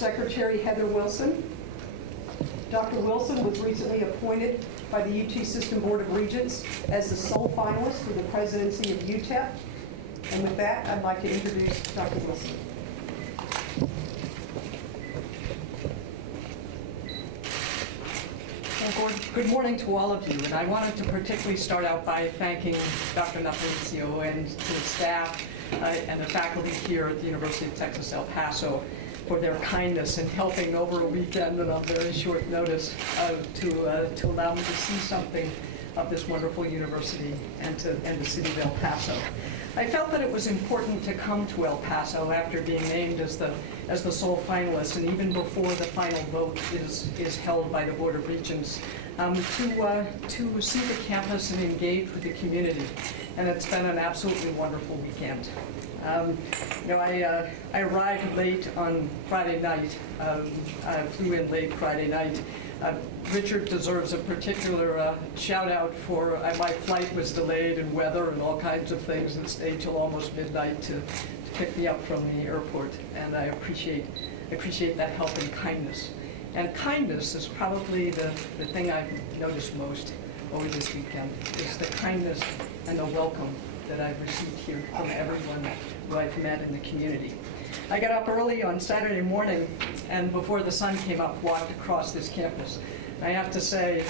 Secretary Heather Wilson. Dr. Wilson was recently appointed by the UT System Board of Regents as the sole finalist for the presidency of UTEP. And with that, I'd like to introduce Dr. Wilson. Well, good morning to all of you, and I wanted to particularly start out by thanking Dr. Natalicio and his staff and the faculty here at the University of Texas El Paso for their kindness in helping over a weekend and on very short notice to allow me to see something of this wonderful university and the city of El Paso. I felt that it was important to come to El Paso after being named as the sole finalist, and even before the final vote is held by the Board of Regents, to see the campus and engage with the community. And it's been an absolutely wonderful weekend. I arrived late on Friday night. I flew in late Friday night. Richard deserves a particular shout out for my flight was delayed and weather and all kinds of things, and stayed till almost midnight to pick me up from the airport. And I appreciate that help and kindness. And kindness is probably the thing I've noticed most over this weekend, is the kindness and the welcome that I've received here from everyone who I've met in the community. I got up early on Saturday morning, and before the sun came up, walked across this campus. I have to say,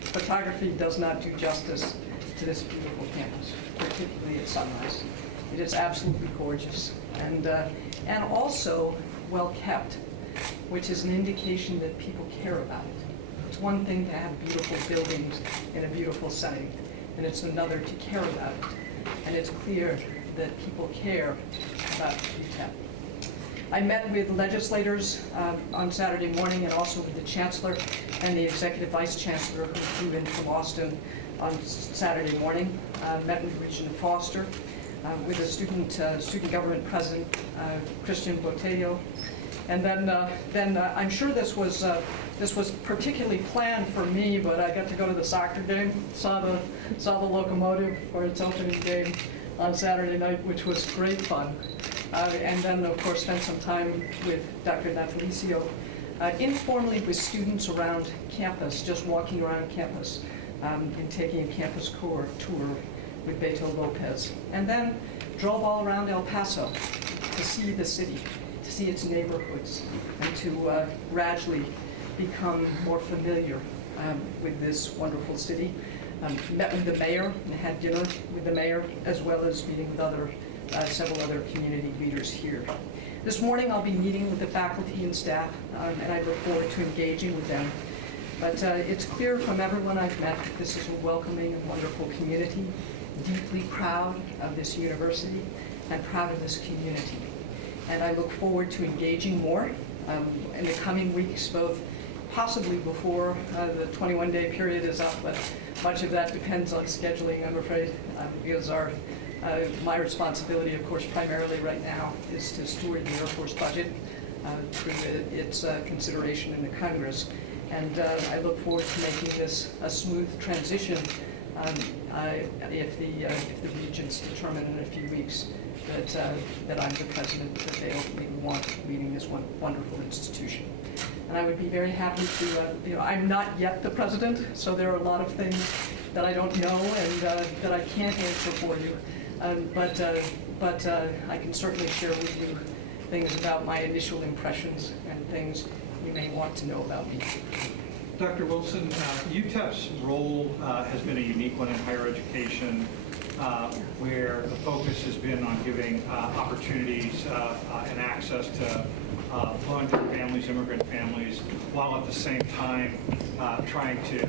photography does not do justice to this beautiful campus, particularly at sunrise. It is absolutely gorgeous, and also well kept, which is an indication that people care about it. It's one thing to have beautiful buildings in a beautiful setting, and it's another to care about it. And it's clear that people care about UTEP. I met with legislators on Saturday morning, and also with the Chancellor and the Executive Vice Chancellor who flew in from Austin on Saturday morning. Met with Regina Foster, with the student government president, Christian Botello. And then I'm sure this was particularly planned for me, but I got to go to the soccer game, saw the Locomotive for its opening game on Saturday night, which was great fun. And then, of course, spent some time with Dr. Natalicio, informally with students around campus, just walking around campus and taking a campus tour with Beto Lopez. And then drove all around El Paso to see the city, to see its neighborhoods, and to gradually become more familiar with this wonderful city. Met with the mayor and had dinner with the mayor, as well as meeting with several other community leaders here. This morning I'll be meeting with the faculty and staff, and I look forward to engaging with them. But it's clear from everyone I've met that this is a welcoming and wonderful community, deeply proud of this university and proud of this community. And I look forward to engaging more in the coming weeks, both possibly before the 21-day period is up, but much of that depends on scheduling, I'm afraid, because my responsibility, of course, primarily right now is to steward the Air Force budget through its consideration in the Congress. And I look forward to making this a smooth transition if the regents determine in a few weeks that I'm the president that they ultimately want leading this wonderful institution. And I would be very happy to, I'm not yet the president, so there are a lot of things that I don't know and that I can't answer for you. But I can certainly share with you things about my initial impressions and things you may want to know about me. Dr. Wilson, UTEP's role has been a unique one in higher education, where the focus has been on giving opportunities and access to low-income families, immigrant families, while at the same time trying to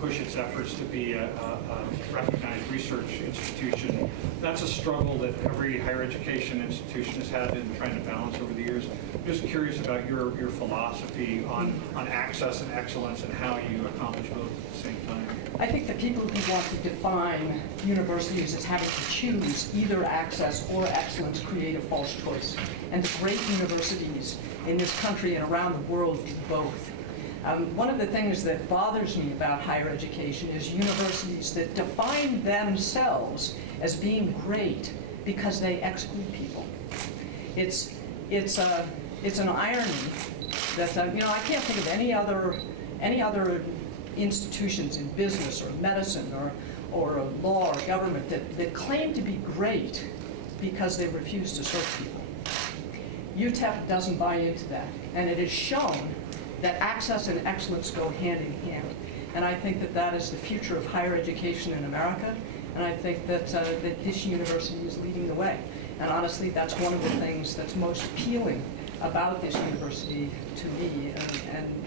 push its efforts to be a recognized research institution. That's a struggle that every higher education institution has had in trying to balance over the years. I'm just curious about your philosophy on access and excellence and how you accomplish both at the same time. I think the people who want to define universities as having to choose either access or excellence create a false choice. And the great universities in this country and around the world do both. One of the things that bothers me about higher education is universities that define themselves as being great because they exclude people. It's it's an irony that, I can't think of any other institutions in business or medicine or law or government that claim to be great because they refuse to serve people. UTEP doesn't buy into that, and it is shown that access and excellence go hand in hand. And I think that that is the future of higher education in America, and I think that, that this university is leading the way. And honestly, that's one of the things that's most appealing about this university to me,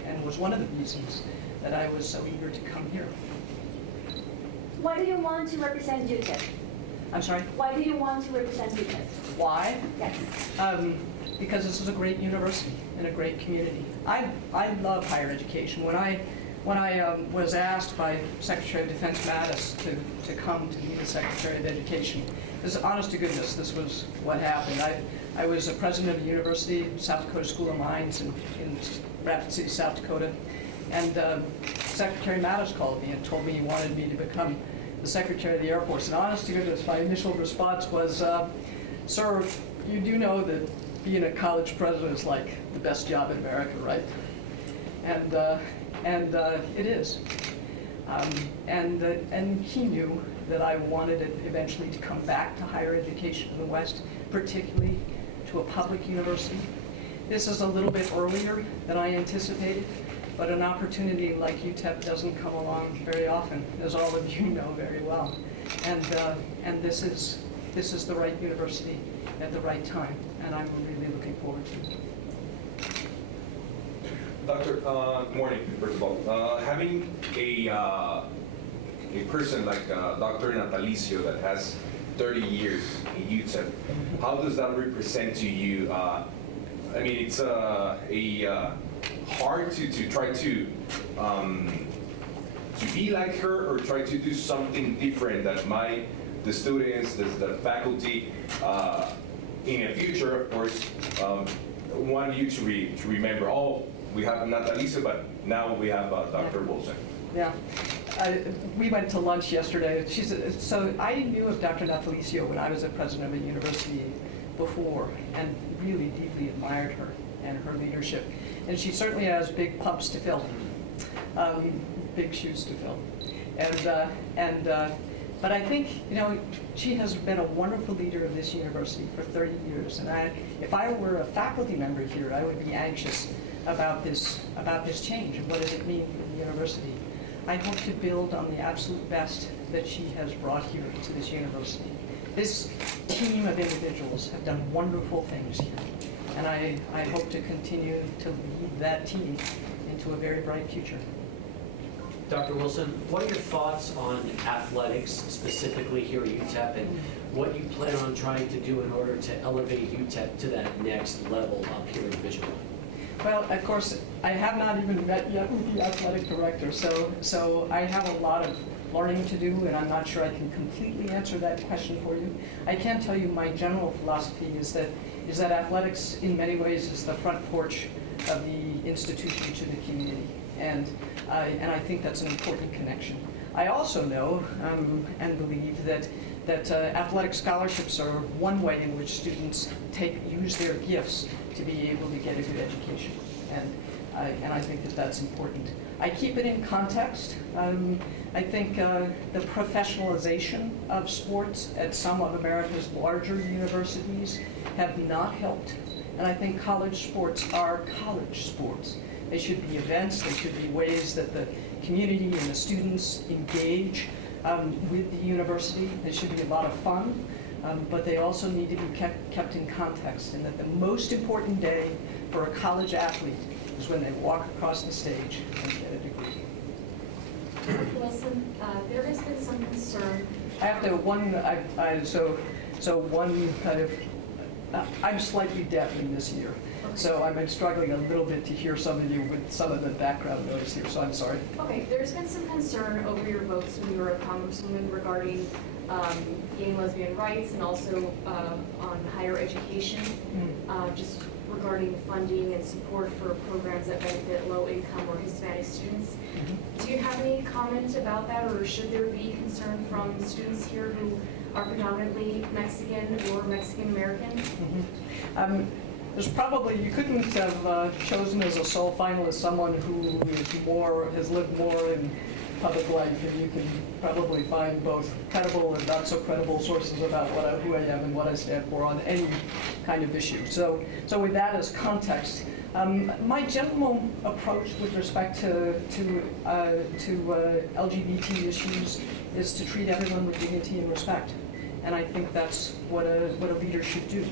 and was one of the reasons that I was so eager to come here. Why do you want to represent UTEP? I'm sorry? Why do you want to represent UTEP? Why? Yes. Because this is a great university and a great community. I love higher education. When I was asked by Secretary of Defense Mattis to come to be the Secretary of Education, this, honest to goodness, this was what happened. I was a president of the University, South Dakota School of Mines in Rapid City, South Dakota, and Secretary Mattis called me and told me he wanted me to become the Secretary of the Air Force. And honest to goodness, my initial response was, sir, you do know that being a college president is like the best job in America, right? And it is. And he knew that I wanted it eventually to come back to higher education in the West, particularly to a public university. This is a little bit earlier than I anticipated, but an opportunity like UTEP doesn't come along very often, as all of you know very well. And this is the right university at the right time, and I'm really looking forward to it. Doctor, good morning, first of all. Having a person like Dr. Natalicio that has 30 years in UTEP, how does that represent to you? I mean, it's hard to try to be like her or try to do something different that the students, the faculty, in the future, of course, want you to remember, oh, we have Natalicio, but now we have Dr. Wilson. Yeah. We went to lunch yesterday. So I knew of Dr. Natalicio when I was a president of a university before, and really deeply admired her and her leadership. And she certainly has big pumps to fill, big shoes to fill. But I think, she has been a wonderful leader of this university for 30 years. And if I were a faculty member here, I would be anxious about this change and what does it mean for the university. I hope to build on the absolute best that she has brought here to this university. This team of individuals have done wonderful things here, and I hope to continue to lead that team into a very bright future. Dr. Wilson, what are your thoughts on athletics, specifically here at UTEP, and what you plan on trying to do in order to elevate UTEP to that next level up here in Division I? Well, of course, I have not even met yet with the athletic director, so I have a lot of learning to do, and I'm not sure I can completely answer that question for you. I can tell you my general philosophy is that athletics, in many ways, is the front porch of the institution to the community, and I think that's an important connection. I also know and believe that athletic scholarships are one way in which students use their gifts to be able to get a good education, and I think that that's important. I keep it in context. I think the professionalization of sports at some of America's larger universities have not helped, and I think college sports are college sports. They should be events, they should be ways that the community and the students engage with the university. They should be a lot of fun, but they also need to be kept in context, and that the most important day for a college athlete is when they walk across the stage and get a degree. Dr. Wilson, there has been some concern. I have to, one kind of, I'm slightly deaf in this year, so I'm struggling a little bit to hear some of you with some of the background noise here, so I'm sorry. Okay, there's been some concern over your votes when you were a congresswoman regarding gay and lesbian rights, and also on higher education, just regarding funding and support for programs that benefit low-income or Hispanic students. Do you have any comment about that, or should there be concern from students here who are predominantly Mexican or Mexican-American? there's probably, you couldn't have chosen as a sole finalist someone who has lived more in public life, and you can probably find both credible and not so credible sources about who I am and what I stand for on any kind of issue. So with that as context, my general approach with respect to LGBT issues is to treat everyone with dignity and respect, and I think that's what a leader should do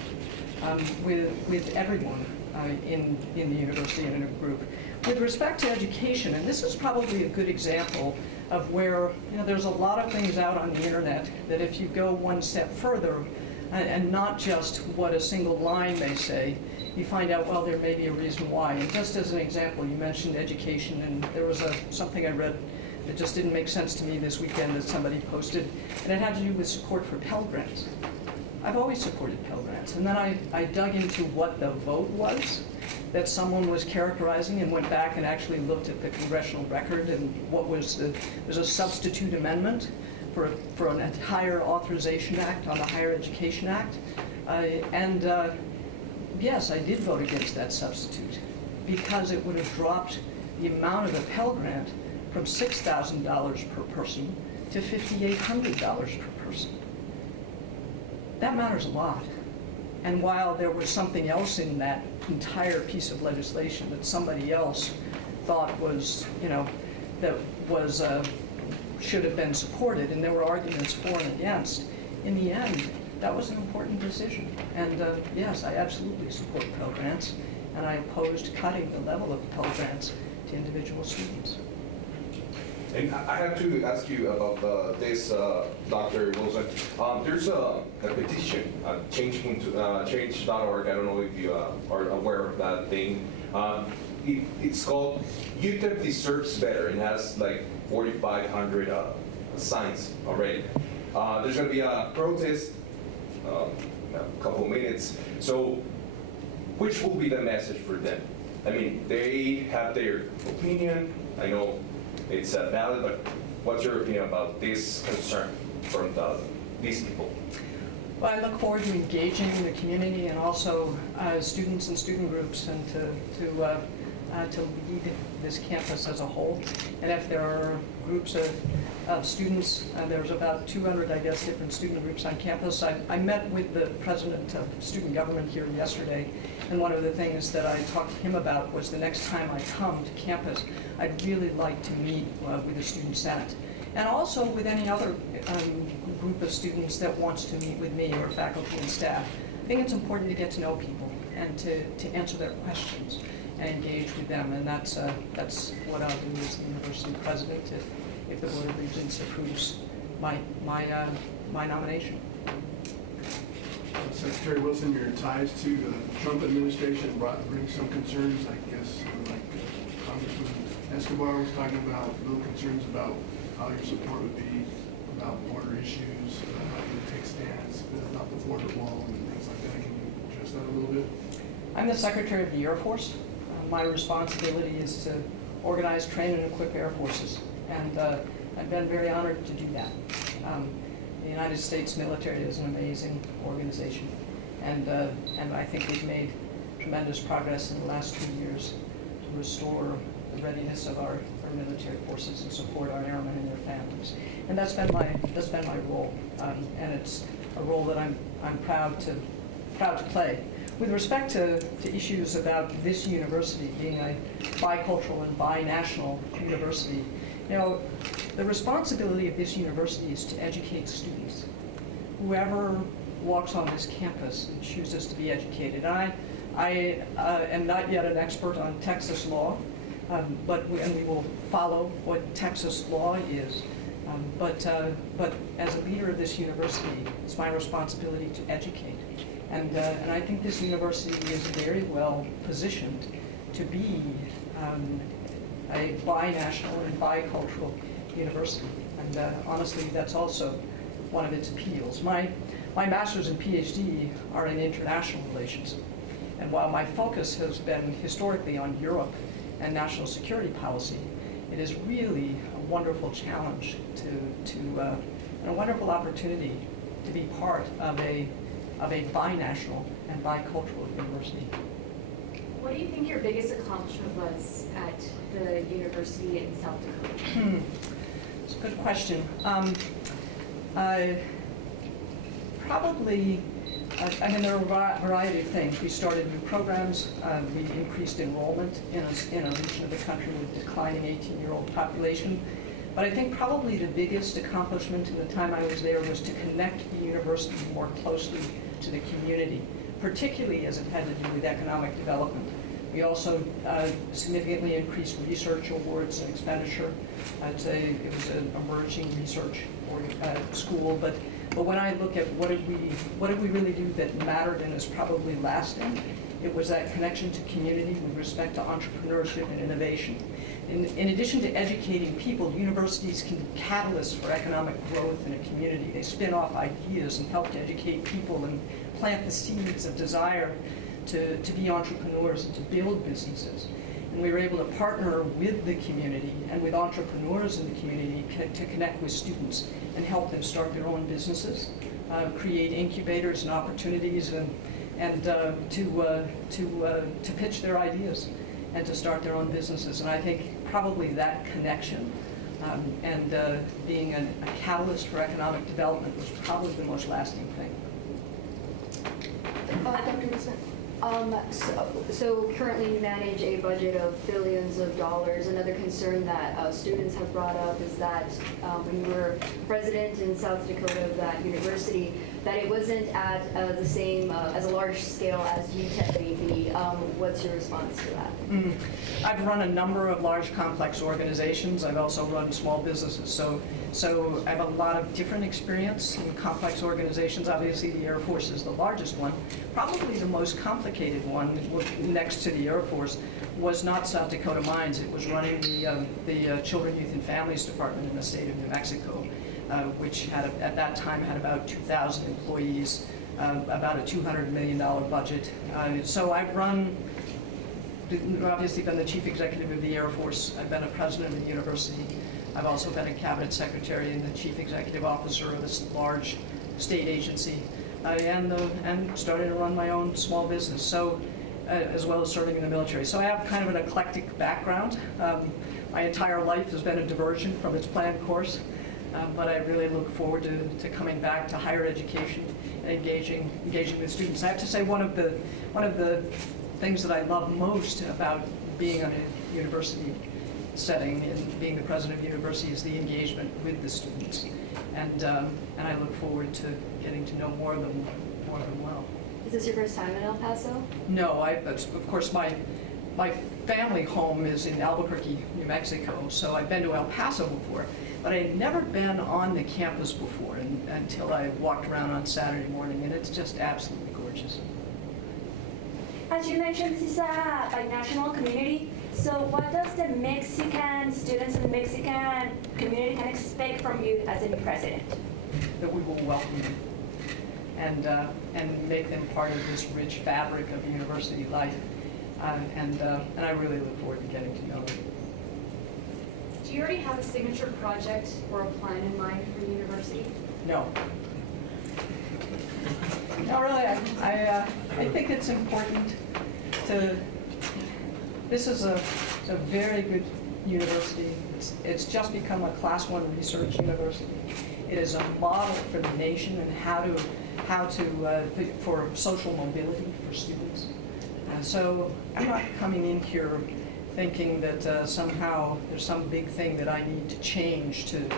with everyone in the university and in a group. With respect to education, and this is probably a good example of where, there's a lot of things out on the internet that if you go one step further, and not just what a single line may say, you find out, well, there may be a reason why. And just as an example, you mentioned education, and there was something I read that just didn't make sense to me this weekend that somebody posted, and it had to do with support for Pell Grants. I've always supported Pell Grants, and then I dug into what the vote was that someone was characterizing and went back and actually looked at the congressional record and what was there's a substitute amendment for an entire authorization act on the Higher Education Act, yes, I did vote against that substitute because it would have dropped the amount of the Pell Grant from $6,000 per person to $5,800 per person. That matters a lot. And while there was something else in that entire piece of legislation that somebody else thought was, that was should have been supported, and there were arguments for and against, in the end, that was an important decision. And yes, I absolutely support Pell Grants, and I opposed cutting the level of Pell Grants to individual students. And I have to ask you about this, Dr. Wilson. There's a petition, change.org. I don't know if you are aware of that thing. It's called UTEP Deserves Better. It has like 4,500 signs already. There's going to be a protest in a couple of minutes. So which will be the message for them? I mean, they have their opinion. I know it's valid, but what's your opinion about this concern from these people? Well, I look forward to engaging the community and also students and student groups, and to lead this campus as a whole. And if there are groups of students, there's about 200, I guess, different student groups on campus. I met with the president of student government here yesterday, and one of the things that I talked to him about was the next time I come to campus, I'd really like to meet with the student senate, and also with any other group of students that wants to meet with me or faculty and staff. I think it's important to get to know people and to answer their questions and engage with them, and that's what I'll do as the university president if the Board of Regents approves my nomination. Secretary Wilson, your ties to the Trump administration bring some concerns, I guess, like Congressman Escobar was talking about, little concerns about how your support would be about border issues, how you would take stands about the border wall and things like that. Can you address that a little bit? I'm the Secretary of the Air Force. My responsibility is to organize, train, and equip air forces, and I've been very honored to do that. The United States military is an amazing organization, and I think we've made tremendous progress in the last 2 years to restore the readiness of our military forces and support our airmen and their families. And that's been my role, and it's a role that I'm proud to play. With respect to issues about this university being a bicultural and binational university, the responsibility of this university is to educate students. Whoever walks on this campus and chooses to be educated. I am not yet an expert on Texas law, and we will follow what Texas law is. But as a leader of this university, it's my responsibility to educate. And I think this university is very well positioned to be a binational and bicultural university. And honestly, that's also one of its appeals. My master's and PhD are in international relations. And while my focus has been historically on Europe and national security policy, it is really a wonderful challenge and a wonderful opportunity to be part of a of a binational and bicultural university. What do you think your biggest accomplishment was at the university in South Dakota? It's a good question. Probably, I mean, there are a variety of things. We started new programs. We increased enrollment in a region of the country with declining 18-year-old population. But I think probably the biggest accomplishment in the time I was there was to connect the university more closely to the community, particularly as it had to do with economic development. We also significantly increased research awards and expenditure. I'd say it was an emerging research school, but when I look at what did we really do that mattered and is probably lasting, it was that connection to community with respect to entrepreneurship and innovation. In addition to educating people, universities can be catalysts for economic growth in a community. They spin off ideas and help to educate people and plant the seeds of desire to be entrepreneurs and to build businesses. And we were able to partner with the community and with entrepreneurs in the community to connect with students and help them start their own businesses, create incubators and opportunities, and to pitch their ideas and to start their own businesses. And I think probably that connection and being a catalyst for economic development was probably the most lasting thing. Dr. Smith, so currently you manage a budget of billions of dollars. Another concern that students have brought up is that when you were president in South Dakota of that university, that it wasn't at the same, as a large scale as UTEP may be. What's your response to that? I've run a number of large complex organizations. I've also run small businesses. So I have a lot of different experience in complex organizations. Obviously, the Air Force is the largest one. Probably the most complicated one, next to the Air Force, was not South Dakota Mines. It was running the Children, Youth, and Families Department in the state of New Mexico, which had at that time had about 2,000 employees, about a $200 million budget. So I've obviously been the chief executive of the Air Force. I've been a president of the university. I've also been a cabinet secretary and the chief executive officer of this large state agency, and started to run my own small business, so as well as serving in the military. So I have kind of an eclectic background. My entire life has been a diversion from its planned course, but I really look forward to coming back to higher education and engaging with students. I have to say one of the things that I love most about being on a university setting and being the president of the university is the engagement with the students, and I look forward to getting to know more of them well. Is this your first time in El Paso? No, of course my family home is in Albuquerque, New Mexico, so I've been to El Paso before, but I had never been on the campus before until I walked around on Saturday morning, and it's just absolutely gorgeous. As you mentioned, this is a binational community. So what does the Mexican students and the Mexican community can expect from you as a new president? That we will welcome them and make them part of this rich fabric of university life. And I really look forward to getting to know them. Do you already have a signature project or a plan in mind for the university? No. No, really, I think it's important to, this is a very good university. It's just become a Class 1 research university. It is a model for the nation and how to for social mobility for students. So I'm not coming in here thinking that somehow there's some big thing that I need to change to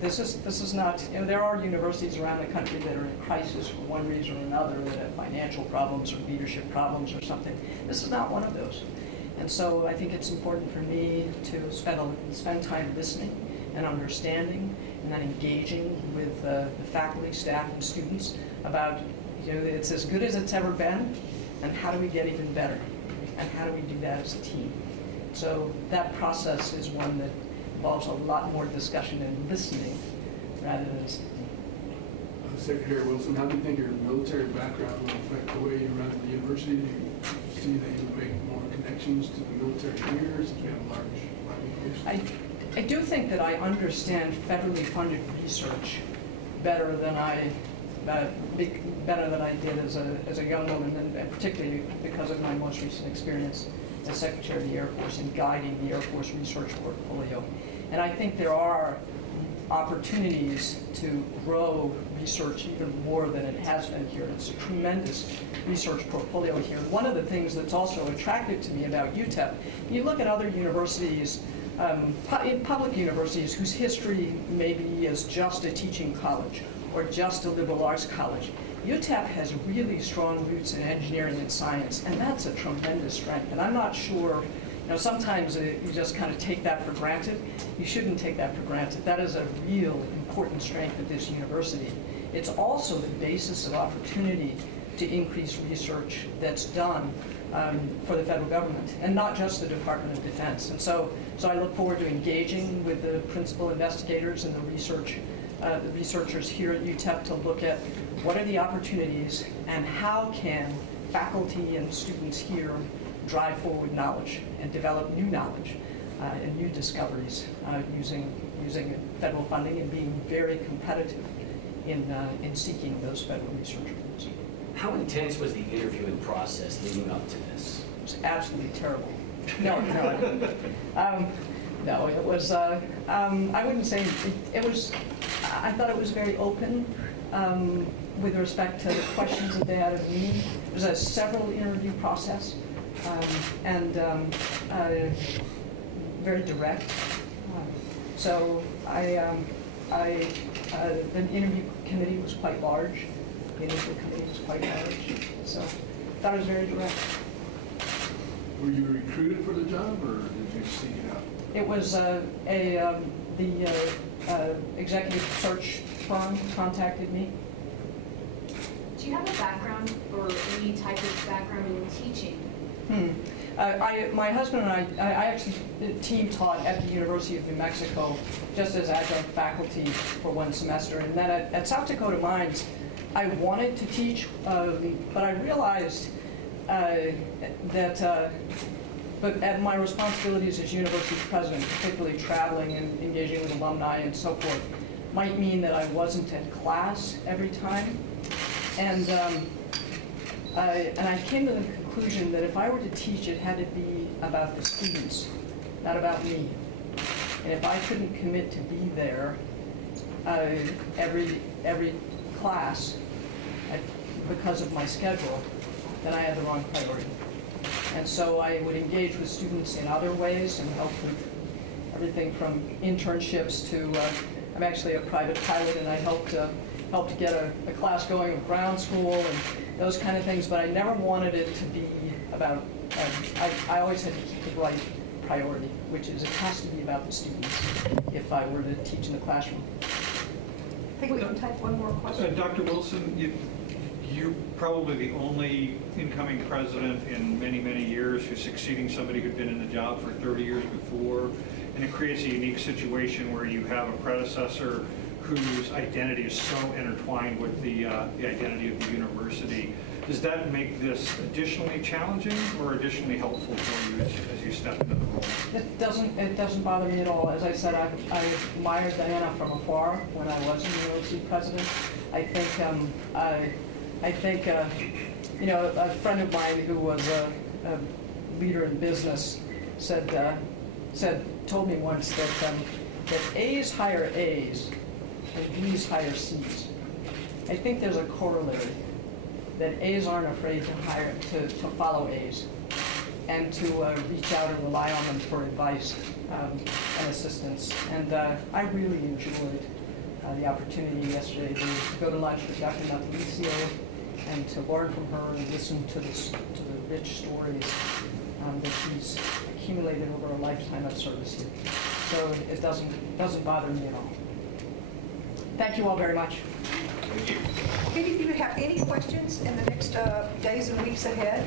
this is not, you know, there are universities around the country that are in crisis for one reason or another, that have financial problems or leadership problems or something. This is not one of those. And so I think it's important for me to spend time listening and understanding and then engaging with the faculty, staff, and students about, you know, it's as good as it's ever been, and how do we get even better? And how do we do that as a team? So that process is one that involves a lot more discussion and listening rather than speaking. Secretary Wilson, how do you think your military background will affect the way you run the university? Do you see that you make more connections to the military here since we have a large population? I do think that I understand federally funded research better than I better than I did as a young woman, and particularly because of my most recent experience as Secretary of the Air Force in guiding the Air Force research portfolio. And I think there are opportunities to grow research even more than it has been here. It's a tremendous research portfolio here. One of the things that's also attractive to me about UTEP, you look at other universities, public universities whose history maybe is just a teaching college or just a liberal arts college. UTEP has really strong roots in engineering and science, and that's a tremendous strength. And I'm not sure, sometimes you just kind of take that for granted. You shouldn't take that for granted. That is a real important strength of this university. It's also the basis of opportunity to increase research that's done for the federal government, and not just the Department of Defense. And so I look forward to engaging with the principal investigators and the researchers here at UTEP to look at what are the opportunities and how can faculty and students here drive forward knowledge and develop new knowledge and new discoveries using federal funding and being very competitive in seeking those federal research awards. How intense was the interviewing process leading up to this? It was absolutely terrible. No, it was, I wouldn't say, it was, I thought it was very open with respect to the questions that they had of me. It was a several interview process and very direct. So the interview committee was quite large. The initial committee was quite large. So I thought it was very direct. Were you recruited for the job, or did you seek it out? It was the executive search firm contacted me. Do you have a background or any type of background in teaching? My husband and I actually team taught at the University of New Mexico just as adjunct faculty for one semester. And then at South Dakota Mines, I wanted to teach, but I realized but at my responsibilities as university president, particularly traveling and engaging with alumni and so forth, might mean that I wasn't in class every time. And I came to the conclusion that if I were to teach, it had to be about the students, not about me. And if I couldn't commit to be there every class because of my schedule, then I had the wrong priority. And so I would engage with students in other ways and help with everything from internships to, I'm actually a private pilot, and I helped to get a class going with ground school and those kind of things, but I never wanted it to be about, I always had to keep the right priority, which is it has to be about the students if I were to teach in the classroom. I think we can take one more question. Dr. Wilson, you're probably the only incoming president in many, many years who's succeeding somebody who'd been in the job for 30 years before, and it creates a unique situation where you have a predecessor whose identity is so intertwined with the identity of the university. Does that make this additionally challenging or additionally helpful for you as you step into the role? It doesn't bother me at all. As I said, I admired Diana from afar when I was university president. I think a friend of mine who was a leader in business told me once that A's hire A's and B's hire C's. I think there's a corollary that A's aren't afraid to follow A's and to reach out and rely on them for advice and assistance. And I really enjoyed the opportunity yesterday to go to lunch with Dr. Natalicio and to learn from her and listen to the rich stories that she's accumulated over a lifetime of service here. So it doesn't bother me at all. Thank you all very much. Thank you. If any of you have any questions in the next days and weeks ahead,